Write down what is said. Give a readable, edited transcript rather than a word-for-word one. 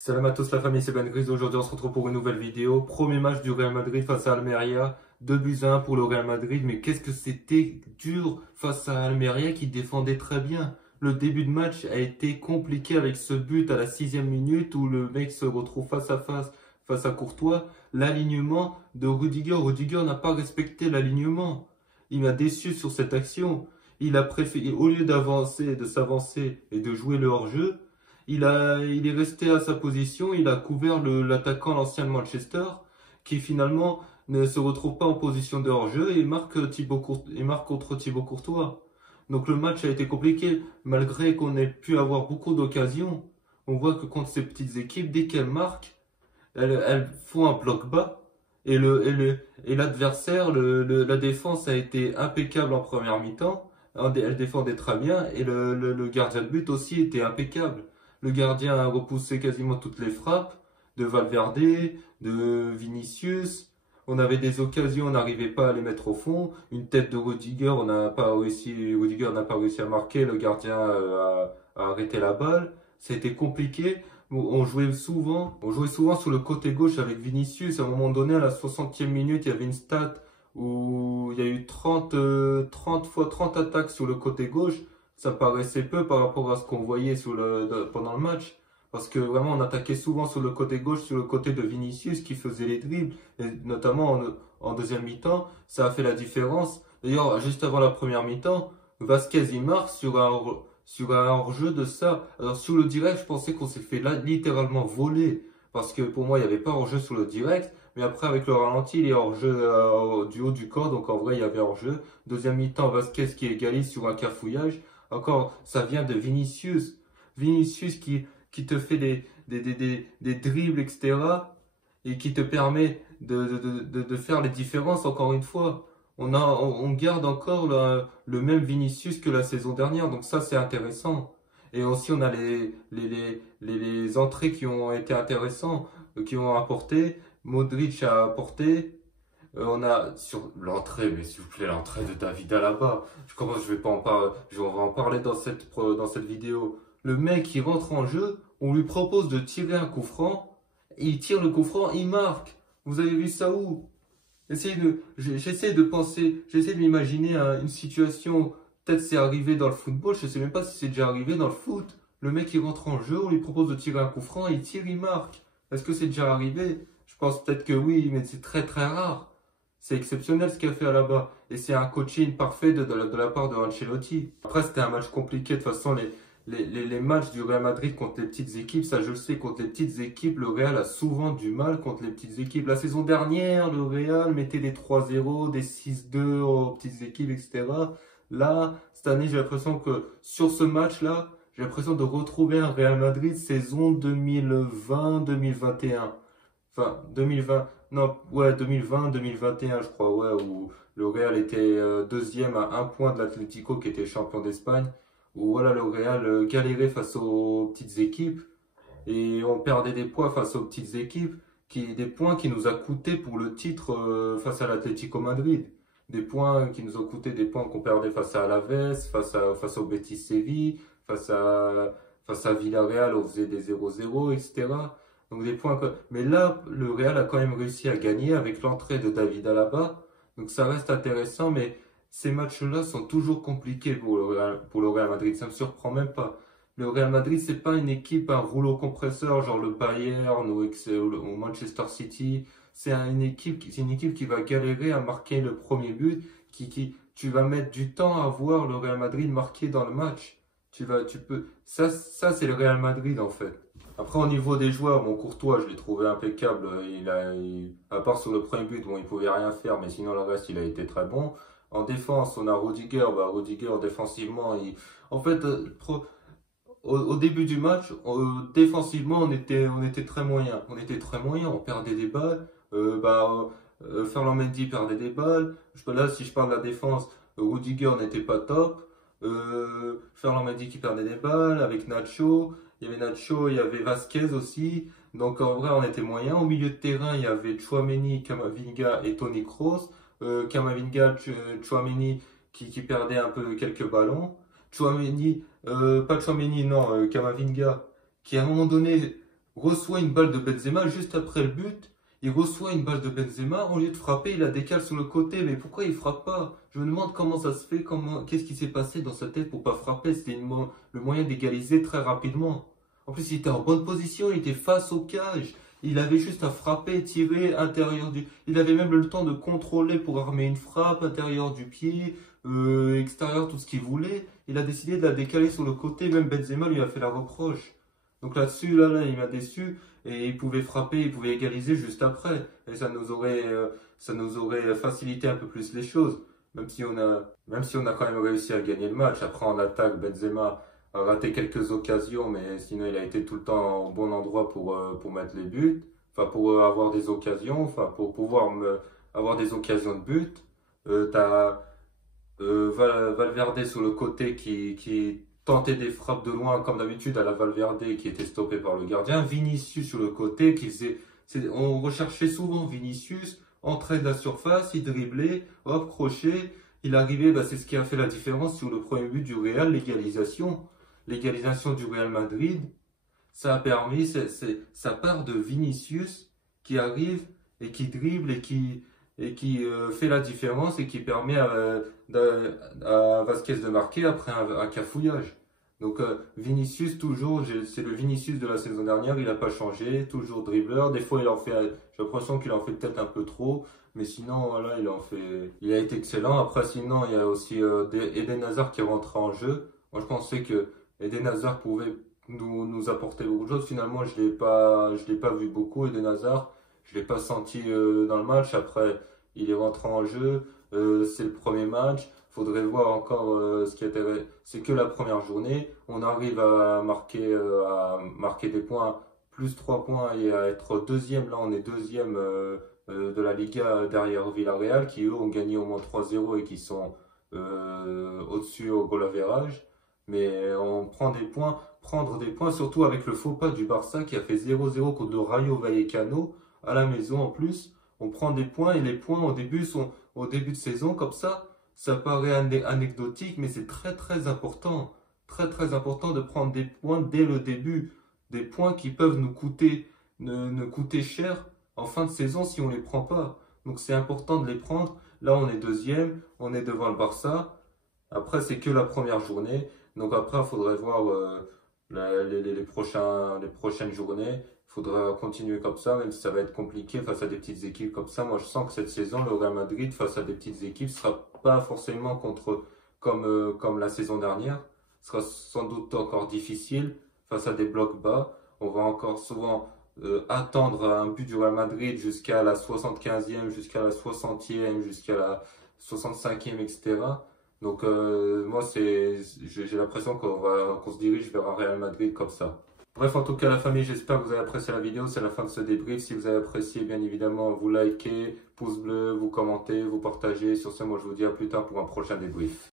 Salam à tous la famille, c'est Ben Gris. Aujourd'hui on se retrouve pour une nouvelle vidéo. Premier match du Real Madrid face à Almeria. 2 buts à 1 pour le Real Madrid. Mais qu'est-ce que c'était dur face à Almeria qui défendait très bien. Le début de match a été compliqué avec ce but à la 6e minute où le mec se retrouve face à Courtois. L'alignement de Rudiger. Rudiger n'a pas respecté l'alignement. Il m'a déçu sur cette action. Il a préféré, au lieu d'avancer, de s'avancer et de jouer le hors-jeu, il est resté à sa position, il a couvert l'attaquant, l'ancien de Manchester, qui finalement ne se retrouve pas en position de hors-jeu et marque contre Thibaut Courtois. Donc le match a été compliqué, malgré qu'on ait pu avoir beaucoup d'occasions. On voit que contre ces petites équipes, dès qu'elles marquent, elles font un bloc bas. Et l'adversaire, la défense a été impeccable en première mi-temps. Elle défendait très bien et le gardien de but aussi était impeccable. Le gardien a repoussé quasiment toutes les frappes de Valverde, de Vinicius. On avait des occasions, on n'arrivait pas à les mettre au fond. Une tête de Rudiger, Rudiger n'a pas réussi à marquer. Le gardien a arrêté la balle. C'était compliqué. On jouait souvent sur le côté gauche avec Vinicius. À un moment donné, à la 60e minute, il y avait une stat où il y a eu 30 attaques sur le côté gauche. Ça paraissait peu par rapport à ce qu'on voyait pendant le match. Parce que vraiment, on attaquait souvent sur le côté gauche, sur le côté de Vinicius qui faisait les dribbles. Et notamment en deuxième mi-temps, ça a fait la différence. D'ailleurs, juste avant la première mi-temps, Vasquez il marque sur un hors-jeu de ça. Alors sur le direct, je pensais qu'on s'est fait là littéralement voler. Parce que pour moi, il n'y avait pas hors-jeu sur le direct. Mais après, avec le ralenti, il est hors-jeu du haut du corps. Donc en vrai, il y avait hors-jeu. Deuxième mi-temps, Vasquez qui égalise sur un cafouillage. Encore, ça vient de Vinicius. Vinicius qui te fait des dribbles, etc. Et qui te permet de faire les différences encore une fois. On garde encore le même Vinicius que la saison dernière. Donc ça, c'est intéressant. Et aussi, on a les entrées qui ont été intéressantes, qui ont apporté. Modric a apporté. On a sur l'entrée, mais s'il vous plaît, l'entrée de David Alaba. Je vais pas en parler, on va en parler dans cette vidéo. Le mec, il rentre en jeu, on lui propose de tirer un coup franc, il tire le coup franc, il marque. Vous avez vu ça où? J'essaie de penser, j'essaie de m'imaginer une situation, peut-être c'est arrivé dans le football, je sais même pas si c'est déjà arrivé dans le foot. Le mec, il rentre en jeu, on lui propose de tirer un coup franc, il tire, il marque. Est-ce que c'est déjà arrivé? Je pense peut-être que oui, mais c'est très très rare. C'est exceptionnel ce qu'il a fait là-bas. Et c'est un coaching parfait de la part de Ancelotti. Après, c'était un match compliqué. De toute façon, les matchs du Real Madrid contre les petites équipes, ça je le sais, contre les petites équipes, le Real a souvent du mal contre les petites équipes. La saison dernière, le Real mettait des 3-0, des 6-2 aux petites équipes, etc. Là, cette année, j'ai l'impression que sur ce match-là, j'ai l'impression de retrouver un Real Madrid saison 2020-2021. Enfin, 2020, non, ouais, 2020-2021, je crois, ouais, où le Real était deuxième à un point de l'Atlético qui était champion d'Espagne, où voilà, le Real galérait face aux petites équipes et on perdait des points face aux petites équipes, des points qui nous a coûté pour le titre face à l'Atlético Madrid. Des points qui nous ont coûté des points qu'on perdait face à Alaves, face au Betis Séville, face à Villarreal, on faisait des 0-0, etc. Donc des points Mais là, le Real a quand même réussi à gagner avec l'entrée de David Alaba. Donc ça reste intéressant, mais ces matchs-là sont toujours compliqués pour le Real Madrid. Ça me surprend même pas. Le Real Madrid, c'est pas une équipe, un rouleau compresseur, genre le Bayern ou Manchester City. C'est une équipe qui va galérer à marquer le premier but, tu vas mettre du temps à voir le Real Madrid marquer dans le match. Ça c'est le Real Madrid en fait. Après, au niveau des joueurs, mon Courtois, je l'ai trouvé impeccable. À part sur le premier but, bon, il pouvait rien faire, mais sinon le reste, il a été très bon. En défense, on a Rudiger. Rudiger, défensivement, en fait, au début du match, défensivement, on était très moyen. On était très moyen, on perdait des balles. Ferland Mendy perdait des balles. Là, si je parle de la défense, Rudiger n'était pas top. Ferland Mendy qui perdait des balles avec Nacho. Il y avait Nacho, il y avait Vasquez aussi. Donc en vrai, on était moyen. Au milieu de terrain, il y avait Tchouaméni, Camavinga et Toni Kroos. Camavinga, Tchouaméni qui perdait un peu quelques ballons. Pas Tchouaméni, non, Camavinga, qui à un moment donné, reçoit une balle de Benzema juste après le but. Il reçoit une balle de Benzema, au lieu de frapper, il la décale sur le côté. Mais pourquoi il frappe pas? Je me demande comment ça se fait, qu'est-ce qui s'est passé dans sa tête pour pas frapper. C'était le moyen d'égaliser très rapidement. En plus, il était en bonne position, il était face au cage. Il avait juste à frapper, tirer, intérieur du... Il avait même le temps de contrôler pour armer une frappe, intérieur du pied, extérieur, tout ce qu'il voulait. Il a décidé de la décaler sur le côté, même Benzema lui a fait la reproche. Donc là-dessus, là, il m'a déçu. Et il pouvait frapper, il pouvait égaliser juste après. Et ça nous aurait facilité un peu plus les choses. Même si on a quand même réussi à gagner le match. Après, en attaque, Benzema a raté quelques occasions, mais sinon, il a été tout le temps au bon endroit pour mettre les buts. Enfin, pour avoir des occasions, enfin, pour pouvoir avoir des occasions de but. T'as Valverde sur le côté qui tentait des frappes de loin, comme d'habitude, à la Valverde, qui était stoppé par le gardien. Vinicius sur le côté, on recherchait souvent Vinicius, entrait de la surface, il driblait, hop, crochet. Il arrivait, c'est ce qui a fait la différence sur le premier but du Real, l'égalisation. L'égalisation du Real Madrid, ça a permis, ça part de Vinicius qui arrive et qui dribble et qui fait la différence et qui permet à Vasquez de marquer après un cafouillage. Donc Vinicius, toujours, c'est le Vinicius de la saison dernière, il n'a pas changé, toujours dribbleur. Des fois, j'ai l'impression qu'il en fait peut-être un peu trop, mais sinon, voilà, il a été excellent. Après, sinon, il y a aussi Eden Hazard qui est rentré en jeu. Moi, je pensais que Eden Hazard pouvait nous apporter beaucoup de choses. Finalement, je l'ai pas vu beaucoup, Eden Hazard. Je l'ai pas senti dans le match. Après, il est rentré en jeu. C'est le premier match. Faudrait voir encore ce qui était. C'est que la première journée. On arrive à marquer des points, plus 3 points et à être deuxième. Là, on est deuxième de la Liga derrière Villarreal, qui eux ont gagné au moins 3-0 et qui sont au-dessus au goal average. Mais on prend des points, prendre des points, surtout avec le faux pas du Barça qui a fait 0-0 contre le Rayo Vallecano à la maison en plus. On prend des points et les points au début sont au début de saison comme ça paraît anecdotique, mais c'est très très important. Très très important de prendre des points dès le début. Des points qui peuvent nous coûter cher en fin de saison si on ne les prend pas. Donc c'est important de les prendre. Là on est deuxième, on est devant le Barça. Après c'est que la première journée. Donc après il faudrait voir les prochaines journées. Il faudra continuer comme ça, même si ça va être compliqué face à des petites équipes comme ça. Moi, je sens que cette saison, le Real Madrid, face à des petites équipes, ne sera pas forcément comme la saison dernière. Ce sera sans doute encore difficile face à des blocs bas. On va encore souvent attendre un but du Real Madrid jusqu'à la 75e, jusqu'à la 60e, jusqu'à la 65e, etc. Donc, moi, j'ai l'impression qu'on se dirige vers un Real Madrid comme ça. Bref, en tout cas, la famille, j'espère que vous avez apprécié la vidéo. C'est la fin de ce débrief. Si vous avez apprécié, bien évidemment, vous likez, pouce bleu, vous commentez, vous partagez. Sur ce, moi, je vous dis à plus tard pour un prochain débrief.